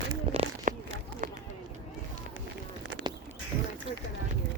And then the next, she's actually behind her. When I first got out here,